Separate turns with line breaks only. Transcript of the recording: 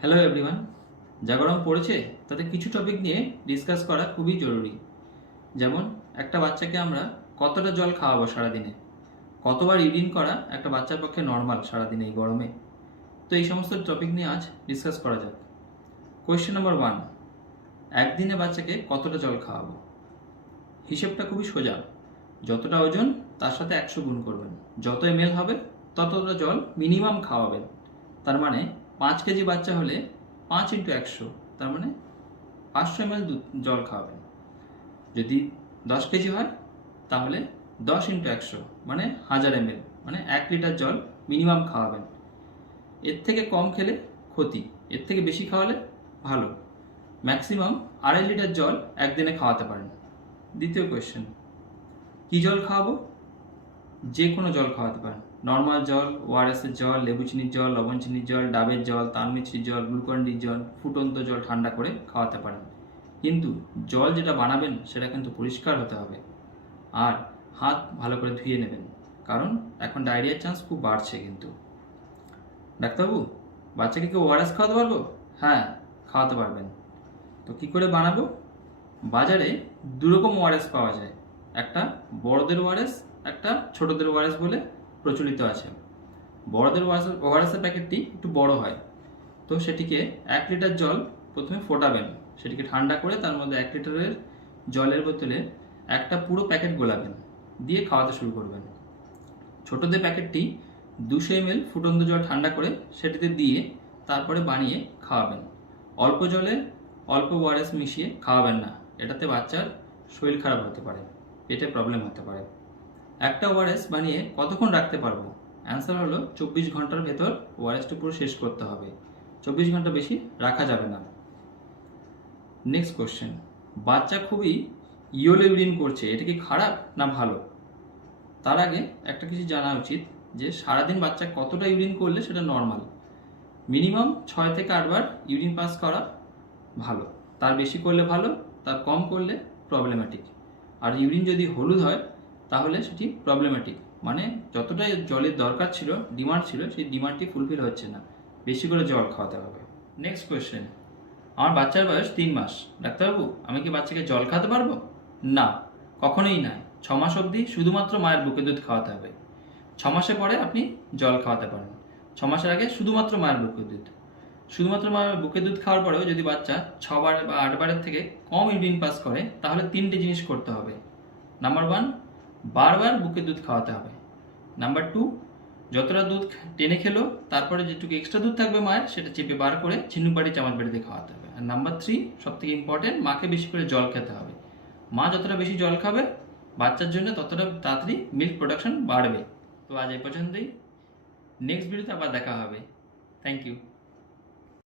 Hello everyone যা গরম পড়েছে, তাতে কিছু টপিক নিয়ে ডিসকাস করা খুবই জরুরি। যেমন, একটা বাচ্চাকে আমরা কতটা জল খাওয়াবো সারাদিনে? কতবার ইউরিন করা একটা বাচ্চার পক্ষে নর্মাল সারাদিনে এই গরমে? তো এই সমস্ত টপিক নিয়ে আজ ডিসকাস করা যাক। কোয়েশ্চেন নাম্বার ওয়ান একদিনে বাচ্চাকে কতটা জল খাওয়াবো? হিসেবটা খুবই সোজা। যতটা ওজন, তার সাথে একশো গুণ করবেন। যত এমএল হবে, ততটা জল মিনিমাম খাওয়াবেন। তার মানে পাঁচ কেজি বাচ্চা হলে পাঁচ ইন্টু একশো, তার মানে পাঁচশো এমএল জল খাওয়াবেন। যদি দশ কেজি হয়, তাহলে দশ ইন্টু একশো মানে হাজার এমএল মানে এক লিটার জল মিনিমাম খাওয়াবেন। এর থেকে কম খেলে ক্ষতি, এর থেকে বেশি খাওয়ালে ভালো। ম্যাক্সিমাম আড়াই লিটার জল একদিনে খাওয়াতে পারেন। দ্বিতীয় কোয়েশ্চেন, কী জল খাওয়াবো? যে কোনো জল খাওয়াতে পারেন। নর্মাল জল, ওআরএসের জল লেবু চিনির জল লবণ চিনির জল, ডাবের জল তালমিছরির জল, গ্লুকন্ডির জল, ফুটন্ত জল ঠান্ডা করে খাওয়াতে পারেন। কিন্তু জল যেটা বানাবেন, সেটা কিন্তু পরিষ্কার হতে হবে। আর হাত ভালো করে ধুয়ে নেবেন, কারণ এখন ডায়রিয়ার চান্স খুব বাড়ছে কিন্তু। ডাক্তারবাবু, বাচ্চাকে কি ওআরএস খাওয়াতে পারব? হ্যাঁ খাওয়াতে পারবেন। তো কি করে বানাবো? বাজারে দুরকম ওআরএস পাওয়া যায়। একটা বড়দের ওআরএস, একটা ছোটদের ওআরএস বলে প্রচলিত আছে। বড়দের ওআরএসের প্যাকেটটি একটু বড় হয়। তো সেটিকে এক লিটার জল প্রথমে ফোটাবেন। সেটিকে ঠান্ডা করে তার মধ্যে এক লিটারের জলের বোতলে একটা পুরো প্যাকেট গোলাবেন। দিয়ে খাওয়াতে শুরু করবেন। ছোটদের প্যাকেটটি দুশো এম ফুটন্ত জল ঠান্ডা করে সেটিতে দিয়ে তারপরে বানিয়ে খাওয়াবেন। অল্প জলে অল্প ওআরএস মিশিয়ে খাওয়াবেন না। এটাতে বাচ্চার শরীর খারাপ হতে পারে, পেটে প্রবলেম হতে পারে। একটা ওআরএস বানিয়ে কতক্ষণ রাখতে পারব? অ্যান্সার হলো চব্বিশ ঘণ্টার ভেতর ওআরএসটা পুরো শেষ করতে হবে। চব্বিশ ঘণ্টা বেশি রাখা যাবে না। নেক্সট কোশ্চেন বাচ্চা খুবই ইয়োলো ইউরিন করছে, এটা কি খারাপ না ভালো? তার আগে একটা কিছু জানা উচিত, যে সারাদিন বাচ্চা কতটা ইউরিন করলে সেটা নর্মাল। মিনিমাম ছয় থেকে আটবার ইউরিন পাস করা ভালো। তার বেশি করলে ভালো, তার কম করলে প্রবলেম্যাটিক আর ইউরিন যদি হলুদ হয় তাহলে সেটি প্রবলেম্যাটিক মানে যতটা জলের দরকার ছিল ডিমান্ড ছিল, সেই ডিমান্ডটি ফুলফিল হচ্ছে না। বেশি করে জল খাওয়াতে হবে। নেক্সট কোয়েশ্চেন আমার বাচ্চার বয়স তিন মাস। ডাক্তারবাবু, আমি কি বাচ্চাকে জল খাওয়াতে পারব? না, কখনোই না। ছ মাস অবধি শুধুমাত্র মায়ের বুকে দুধ খাওয়াতে হবে। ছ পরে আপনি জল খাওয়াতে পারেন। ছ মাসের আগে শুধুমাত্র মায়ের বুকে দুধ। শুধুমাত্র মায়ের বুকে দুধ খাওয়ার পরেও যদি বাচ্চা ছবার বা আটবারের থেকে কম ইউরিন পাস করে, তাহলে তিনটে জিনিস করতে হবে। নাম্বার ওয়ান বারবার বুকে দুধ খাওয়াতে হবে। নাম্বার টু যতটা দুধ টেনে খেলো, তারপরে যেটুকু এক্সট্রা দুধ থাকবে মায়ের, সেটা চেপে বার করে চিনুবাড়ি চামচ বাড়িতে খাওয়াতে হবে। আর নাম্বার থ্রি সব থেকে ইম্পর্টেন্ট মাকে বেশি করে জল খেতে হবে। মা যতটা বেশি জল খাবে, বাচ্চার জন্য ততটা তাড়াতাড়ি মিল্ক প্রোডাকশন বাড়বে। তো আজ এই পর্যন্তই। নেক্সট ভিডিওতে আবার দেখা হবে। Thank you